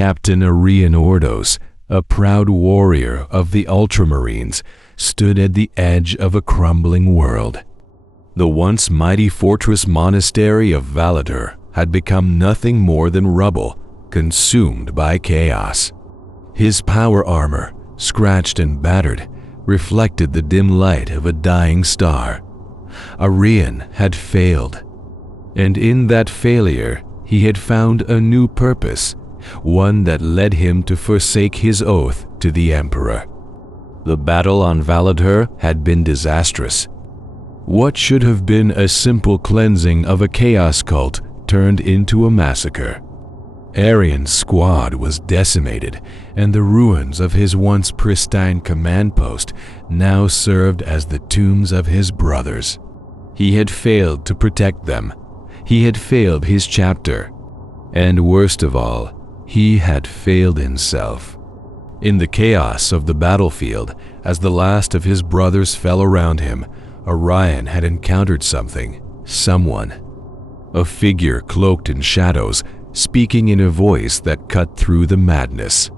Captain Arion Ordos, a proud warrior of the Ultramarines, stood at the edge of a crumbling world. The once mighty fortress monastery of Valador had become nothing more than rubble, consumed by chaos. His power armor, scratched and battered, reflected the dim light of a dying star. Arion had failed, and in that failure he had found a new purpose, one that led him to forsake his oath to the Emperor. The battle on Valador had been disastrous. What should have been a simple cleansing of a chaos cult turned into a massacre. Arion's squad was decimated, and the ruins of his once pristine command post now served as the tombs of his brothers. He had failed to protect them. He had failed his chapter. And worst of all, he had failed himself. In the chaos of the battlefield, as the last of his brothers fell around him, Arion had encountered someone. A figure cloaked in shadows, speaking in a voice that cut through the madness.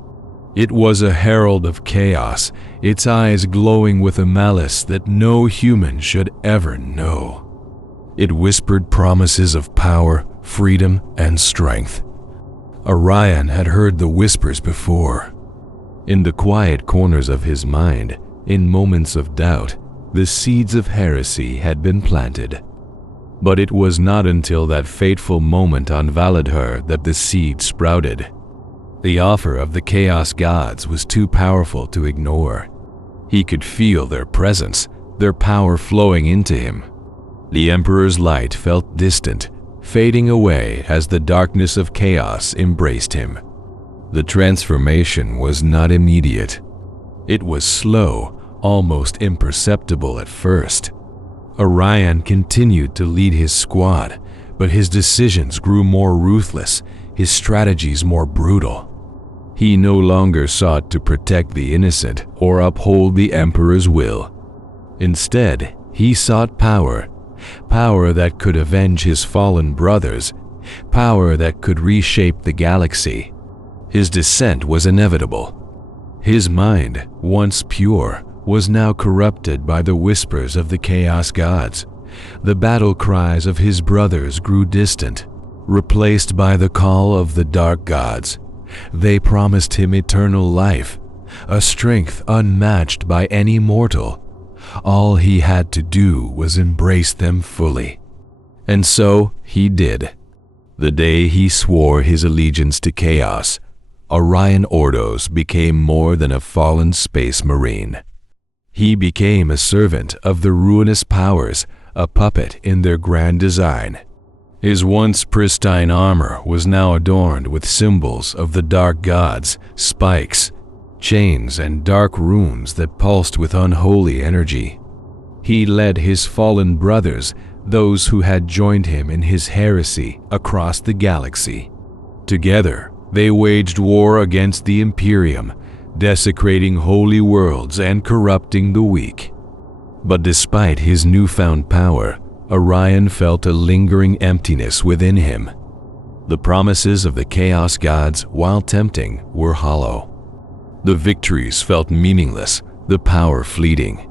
It was a herald of chaos, its eyes glowing with a malice that no human should ever know. It whispered promises of power, freedom, and strength. Arion had heard the whispers before. In the quiet corners of his mind, in moments of doubt, the seeds of heresy had been planted. But it was not until that fateful moment on Valador that the seed sprouted. The offer of the Chaos Gods was too powerful to ignore. He could feel their presence, their power flowing into him. The Emperor's light felt distant, fading away as the darkness of chaos embraced him. The transformation was not immediate. It was slow, almost imperceptible at first. Arion continued to lead his squad, but his decisions grew more ruthless, his strategies more brutal. He no longer sought to protect the innocent or uphold the Emperor's will. Instead, he sought power that could avenge his fallen brothers, power that could reshape the galaxy. His descent was inevitable. His mind, once pure, was now corrupted by the whispers of the Chaos Gods. The battle cries of his brothers grew distant, replaced by the call of the Dark Gods. They promised him eternal life, a strength unmatched by any mortal. All he had to do was embrace them fully. And so he did. The day he swore his allegiance to Chaos, Arion Ordos became more than a fallen space marine. He became a servant of the ruinous powers, a puppet in their grand design. His once pristine armor was now adorned with symbols of the dark gods, spikes, chains, and dark runes that pulsed with unholy energy. He led his fallen brothers, those who had joined him in his heresy, across the galaxy. Together, they waged war against the Imperium, desecrating holy worlds and corrupting the weak. But despite his newfound power, Arion felt a lingering emptiness within him. The promises of the Chaos Gods, while tempting, were hollow. The victories felt meaningless, the power fleeting.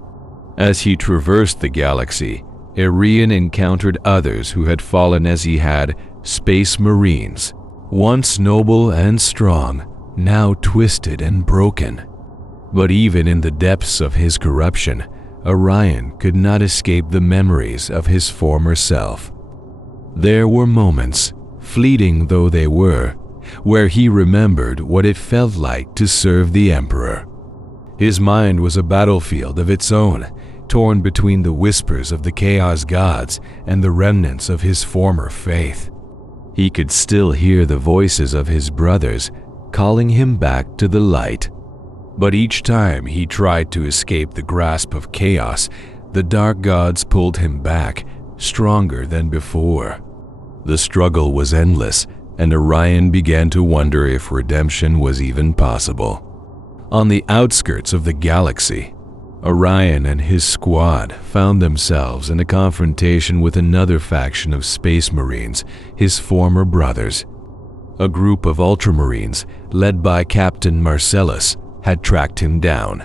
As he traversed the galaxy, Arion encountered others who had fallen as he had, space marines, once noble and strong, now twisted and broken. But even in the depths of his corruption, Arion could not escape the memories of his former self. There were moments, fleeting though they were, where he remembered what it felt like to serve the Emperor. His mind was a battlefield of its own, torn between the whispers of the Chaos Gods and the remnants of his former faith. He could still hear the voices of his brothers, calling him back to the light. But each time he tried to escape the grasp of chaos, the dark gods pulled him back, stronger than before. The struggle was endless, and Arion began to wonder if redemption was even possible. On the outskirts of the galaxy, Arion and his squad found themselves in a confrontation with another faction of space marines, his former brothers. A group of Ultramarines, led by Captain Marcellus, had tracked him down.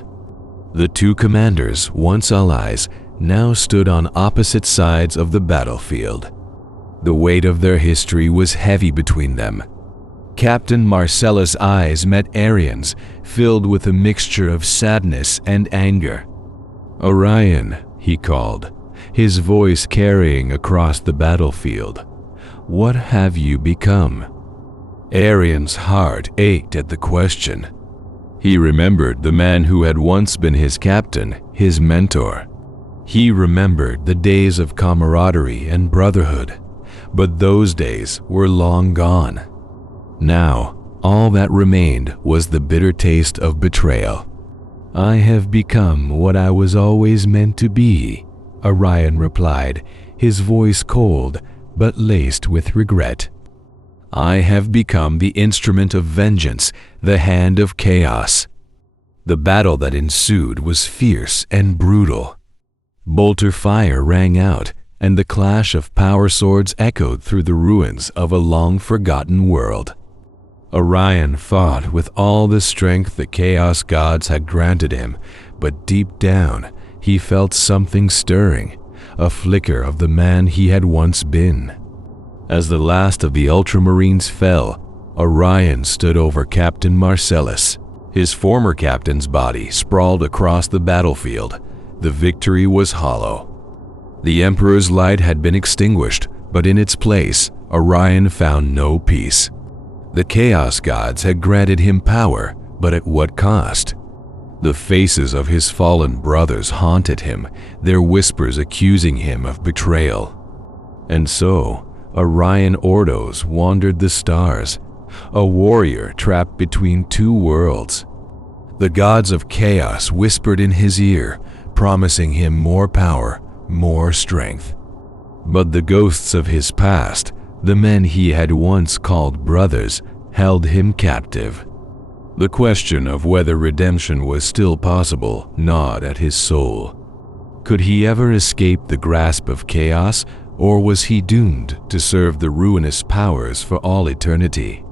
The two commanders, once allies, now stood on opposite sides of the battlefield. The weight of their history was heavy between them. Captain Marcellus' eyes met Arion's, filled with a mixture of sadness and anger. "Arion," he called, his voice carrying across the battlefield. "What have you become?" Arion's heart ached at the question. He remembered the man who had once been his captain, his mentor. He remembered the days of camaraderie and brotherhood, but those days were long gone. Now, all that remained was the bitter taste of betrayal. "I have become what I was always meant to be," Arion replied, his voice cold but laced with regret. "I have become the instrument of vengeance, the hand of chaos." The battle that ensued was fierce and brutal. Bolter fire rang out, and the clash of power swords echoed through the ruins of a long-forgotten world. Arion fought with all the strength the Chaos Gods had granted him, but deep down he felt something stirring, a flicker of the man he had once been. As the last of the Ultramarines fell, Arion stood over Captain Marcellus. His former captain's body sprawled across the battlefield. The victory was hollow. The Emperor's light had been extinguished, but in its place, Arion found no peace. The Chaos Gods had granted him power, but at what cost? The faces of his fallen brothers haunted him, their whispers accusing him of betrayal. And so, Arion Ordos wandered the stars, a warrior trapped between two worlds. The gods of chaos whispered in his ear, promising him more power, more strength. But the ghosts of his past, the men he had once called brothers, held him captive. The question of whether redemption was still possible gnawed at his soul. Could he ever escape the grasp of chaos, or was he doomed to serve the ruinous powers for all eternity?